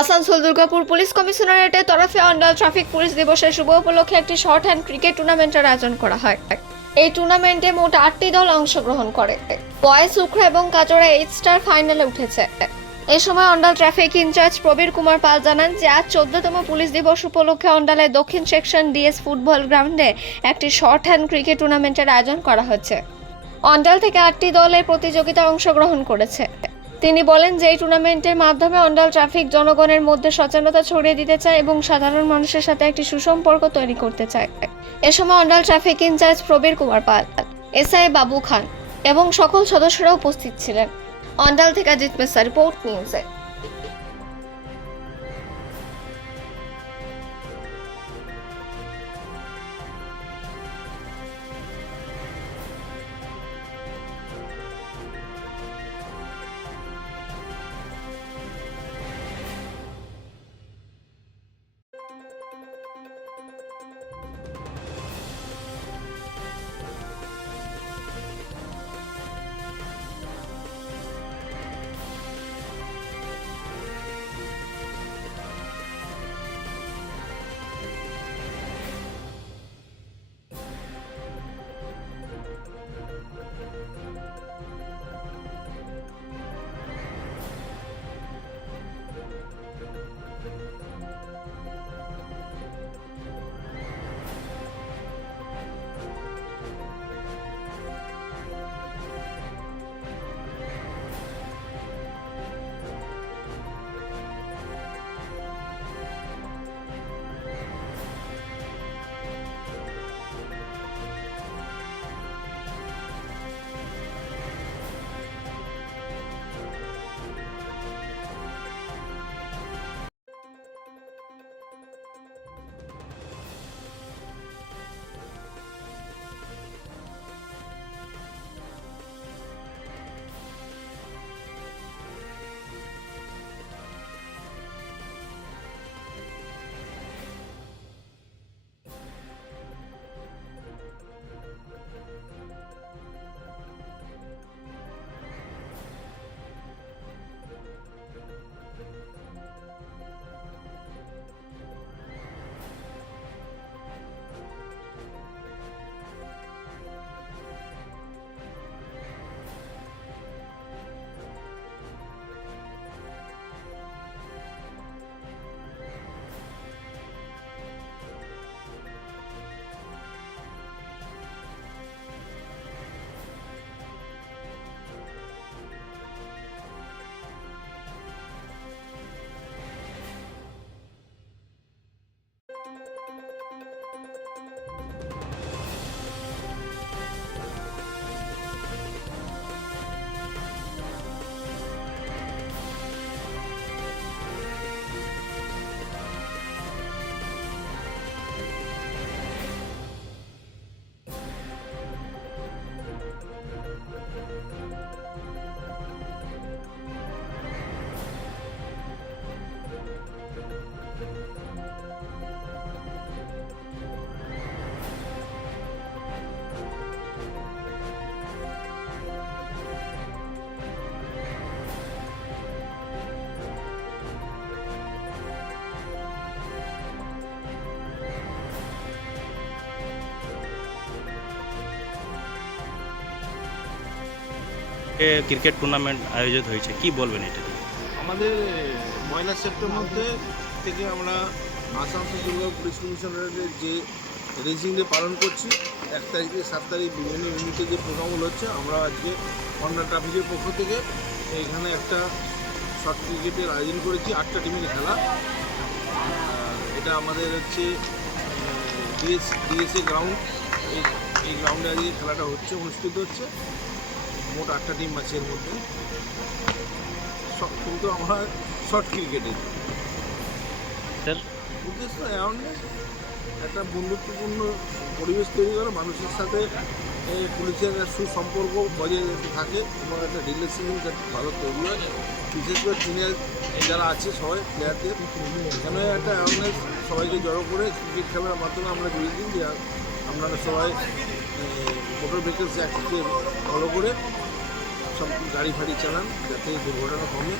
Asansol Durgapur police কমিশনারেটের তরফে Andal traffic police দিবসের শুভ উপলক্ষে একটি শর্ট হ্যান্ড ক্রিকেট টুর্নামেন্টের আয়োজন করা হয়। এই টুর্নামেন্টে মোট আটটি দল অংশগ্রহণ করে। বয়েজ উখরা এবং কাজরা এইট স্টার ফাইনালে উঠেছে। এই সময় অন্ডাল ট্রাফিক ইনচার্জ প্রবীর কুমার পাল জানান যে, আজ চোদ্দতম পুলিশ দিবস উপলক্ষে অন্ডালের দক্ষিণ সেকশন ডিএস ফুটবল গ্রাউন্ডে একটি শর্ট হ্যান্ড ক্রিকেট টুর্নামেন্টের আয়োজন করা হচ্ছে। অন্ডাল থেকে আটটি দল এই প্রতিযোগিতায় অংশগ্রহণ করেছে। তিনি বলেন যে, এই টুর্নামেন্টের মাধ্যমে অন্ডাল ট্রাফিক জনগণের মধ্যে সচেতনতা ছড়িয়ে দিতে চায় এবং সাধারণ মানুষের সাথে একটি সুসম্পর্ক তৈরি করতে চায়। এ সময় Andal traffic in-charge Prabir Kumar Pal, SI Babu Khan এবং সকল সদস্যরা উপস্থিত ছিলেন। অন্ডাল থেকে অজিত মেসা রিপোর্ট নিউজে ক্রিকেট টুর্নামেন্ট আয়োজিত হয়েছে, কি বলবেন এটা? আমাদের পয়লা সেপ্টেম্বর থেকে আমরা আসানসোল পুলিশ কমিশনারের যে রেজিং ডে পালন করছি, এক তারিখ সাত তারিখ বিভিন্ন ইউনিটে যে প্রোগ্রামগুলো হচ্ছে, আমরা আজকে হন্ডা ট্রাফিকের পক্ষ থেকে এখানে একটা শর্ট ক্রিকেটের আয়োজন করেছি, আটটা টিমের খেলা এটা আমাদের হচ্ছে ডিএস ডিএসএ গ্রাউন্ড এই গ্রাউন্ডে আজকে খেলাটা হচ্ছে, অনুষ্ঠিত হচ্ছে মোট আটটা টিম আছে এর মধ্যে। কিন্তু আমরা শর্ট ক্রিকেটে উদ্দেশ্য অ্যাওয়ারনেস একটা বন্ধুত্বপূর্ণ পরিবেশ তৈরি করা মানুষের সাথে এই পুলিশের সুসম্পর্ক বজায় থাকে এবং একটা রিলেশন যাতে ভালো তৈরি হয়। বিশেষ করে সিনিয়র যারা আছে সবাই প্লেয়ারদের এখানে একটা অ্যাওয়ারনেস সবাইকে জড়ো করে ক্রিকেট খেলার মাধ্যমে আমরা দিন যে আপনারা সবাই মোটর ভেহিকেলস অ্যাক্টকে ফলো করে সব গাড়ি ফাড়ি চালান যাতে দুর্ঘটনা কমে।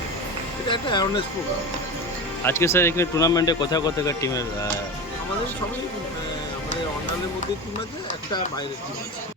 এটা একটা অ্যাওয়ারনেস প্রোগ্রাম আজকে স্যার এখানে টুর্নামেন্টে কোথায় কোথাকার টিমের আমাদের সবই আমাদের অন্যান্যের মধ্যে টিম আছে একটা বাইরের টিম আছে।